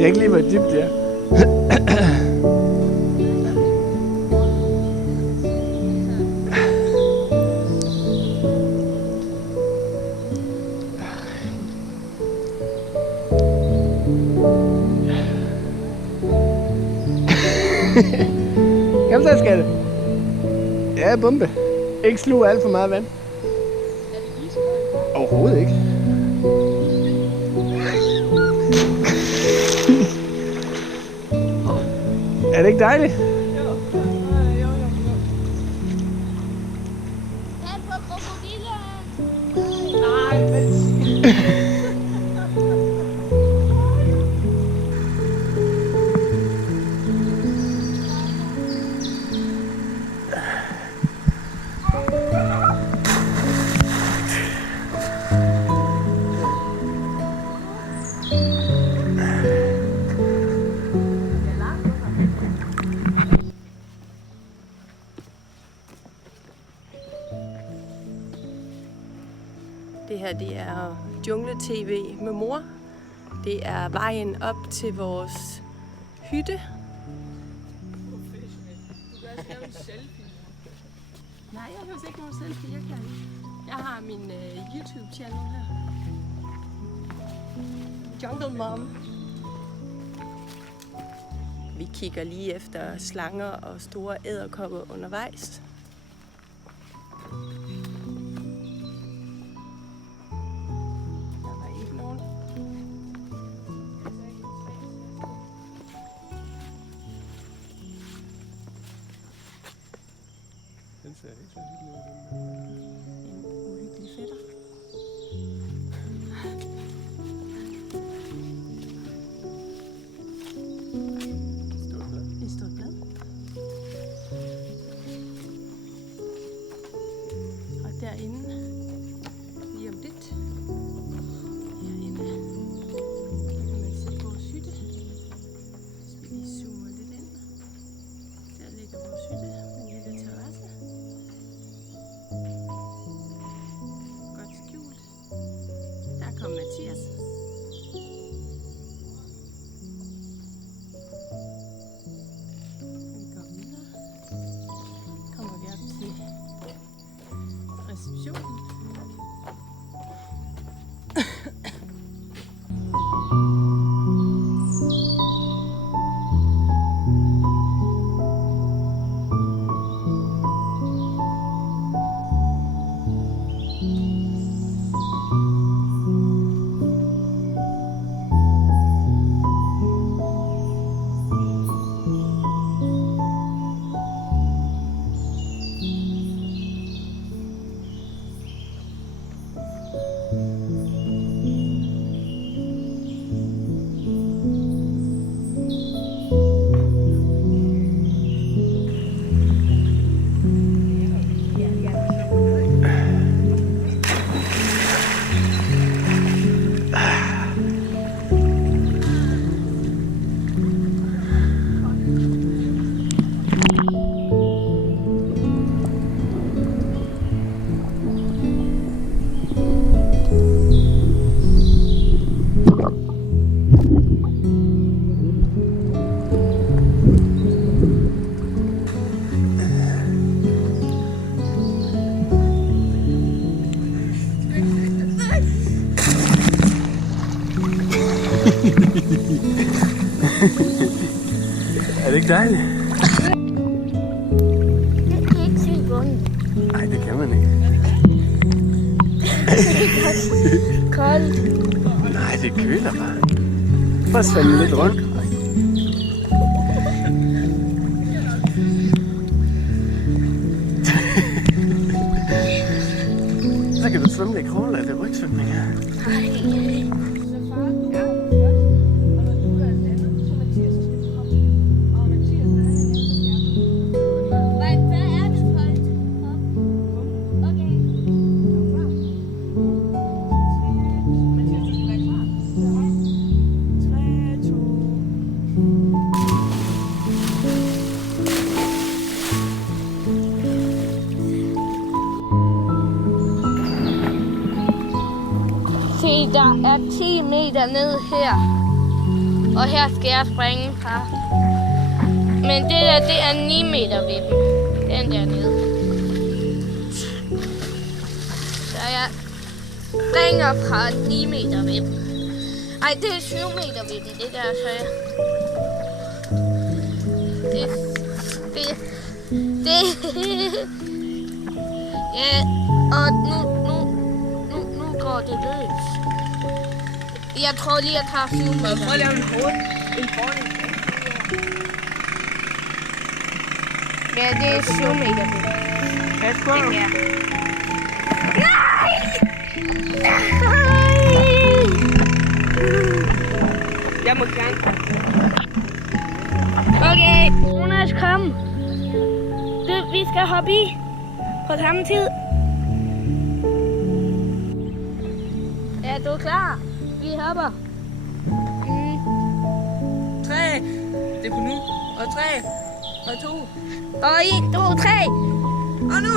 Det er ikke lige, hvor dybt det er. Kom så, skatte. Ja, bombe. Ikke sluge alt for meget vand. Er det iskoldt? Overhovedet ikke. Er det ikke dejligt? Jo. Tag på krokodilleren. Nej, men... Det her, det er Jungle-TV med mor. Det er vejen op til vores hytte. Du kan også lave en selfie. Nej, jeg har ikke nogen selfie. Jeg har min YouTube-channel her. Jungle Mom. Vi kigger lige efter slanger og store edderkopper undervejs. Den ser ikke så hyggelig ud. En uhyggelig fætter. Et stort blad. Og derinde, lige om lidt, herinde, kan man se vores hytte. Hvis vi lige zoomer lidt ind. Der ligger vores hytte, en lille terrasse. Godt skjult. Der kom Mathias. Vi går videre. Kommer vi op til receptionen. Er det ikke dejligt? Jeg kan ikke se bunden. Nej, det kan man ikke. Koldt. Nej, det køler bare. Bare svømme lidt rundt. Så kan du svømme lidt krål af det rygsvømning her. Se, der er 10 meter ned her. Og her skal jeg springe fra. Men det der, det er 9 meter vippen. Den der nede. Så jeg springer fra 9 meter vippen. Ej, det er 7 meter vippen, det der, så jeg... Det... Ja, og nu går det løs. Jeg tror lige, jeg tager 7 meter. Prøv at lave en hurtig. Ja, det er 7 meter. Pas på. Ja. Jeg må gerne. Okay, Jonas, kom. Vi skal hoppe i på samme tid. Er du klar? Vi hopper. 3. Det er på nu. Og 3. Og 2. Og 1, 2, 3. Og nu.